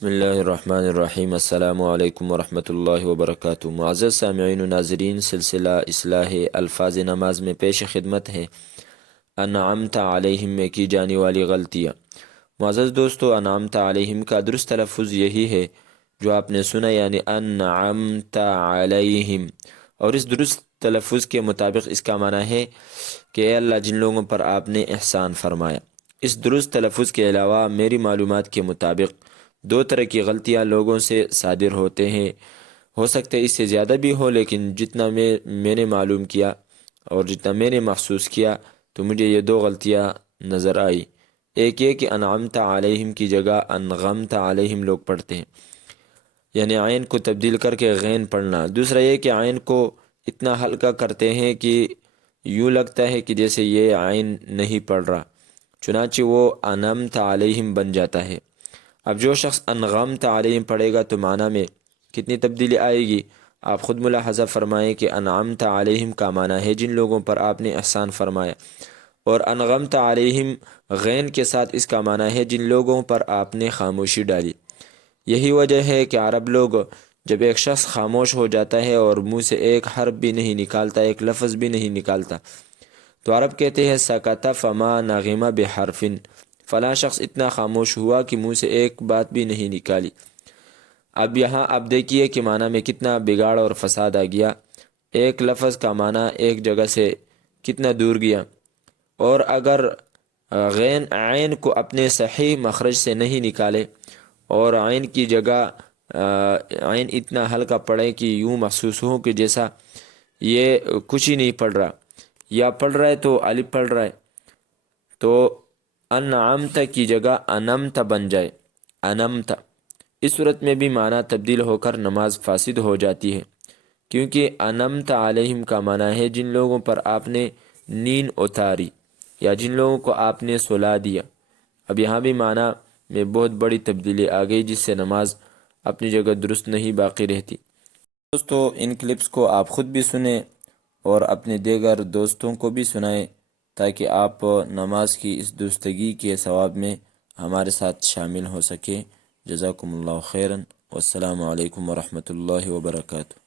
بسم اللہ الرحمن الرحیم۔ السلام علیکم ورحمۃ اللہ وبرکاتہ۔ معزز سامعین و ناظرین، سلسلہ اصلاح الفاظ نماز میں پیش خدمت ہے انعمت علیہم میں کی جانے والی غلطیاں۔ معزز دوستو، انعمت علیہم کا درست تلفظ یہی ہے جو آپ نے سنا، یعنی انعمت علیہم، اور اس درست تلفظ کے مطابق اس کا معنی ہے کہ اے اللہ، جن لوگوں پر آپ نے احسان فرمایا۔ اس درست تلفظ کے علاوہ میری معلومات کے مطابق دو طرح کی غلطیاں لوگوں سے صادر ہوتے ہیں، ہو سکتا ہے اس سے زیادہ بھی ہو، لیکن جتنا میں نے معلوم کیا اور جتنا میں نے محسوس کیا تو مجھے یہ دو غلطیاں نظر آئی۔ ایک یہ کہ انعمت علیہم کی جگہ انغمت علیہم لوگ پڑھتے ہیں، یعنی عین کو تبدیل کر کے غین پڑھنا۔ دوسرا یہ کہ عین کو اتنا ہلکا کرتے ہیں کہ یوں لگتا ہے کہ جیسے یہ عین نہیں پڑھ رہا، چنانچہ وہ انعمت علیہم بن جاتا ہے۔ اب جو شخص انغمت علیہم پڑھے گا تو معنی میں کتنی تبدیلی آئے گی؟ آپ خود ملاحظہ فرمائیں کہ انعمت علیہم کا معنی ہے جن لوگوں پر آپ نے احسان فرمایا، اور انغمت علیہم غین کے ساتھ اس کا معنی ہے جن لوگوں پر آپ نے خاموشی ڈالی۔ یہی وجہ ہے کہ عرب لوگ جب ایک شخص خاموش ہو جاتا ہے اور منہ سے ایک حرف بھی نہیں نکالتا، ایک لفظ بھی نہیں نکالتا، تو عرب کہتے ہیں سکت فما نغم بحرف، فلاں شخص اتنا خاموش ہوا کہ منہ سے ایک بات بھی نہیں نکالی۔ اب یہاں آپ دیکھیے کہ معنی میں کتنا بگاڑ اور فساد آ گیا۔ ایک لفظ کا معنی ایک جگہ سے کتنا دور گیا، اور اگر غین عین کو اپنے صحیح مخرج سے نہیں نکالے اور عین کی جگہ عین اتنا ہلکا پڑھے کہ یوں محسوس ہو کہ جیسا یہ کچھ ہی نہیں پڑھ رہا، یا پڑھ رہا ہے تو الف پڑھ رہا ہے، تو انعمت کی جگہ انمت بن جائے، انمت، اس صورت میں بھی معنی تبدیل ہو کر نماز فاسد ہو جاتی ہے، کیونکہ انمت علیہم کا معنی ہے جن لوگوں پر آپ نے نیند اتاری یا جن لوگوں کو آپ نے سلا دیا۔ اب یہاں بھی معنی میں بہت بڑی تبدیلی آ گئی، جس سے نماز اپنی جگہ درست نہیں باقی رہتی۔ دوستو، ان کلپس کو آپ خود بھی سنیں اور اپنے دیگر دوستوں کو بھی سنائیں، تاکہ آپ نماز کی اس درستگی کے ثواب میں ہمارے ساتھ شامل ہو سکیں۔ جزاکم اللہ خیراً، والسلام علیکم ورحمۃ اللہ وبرکاتہ۔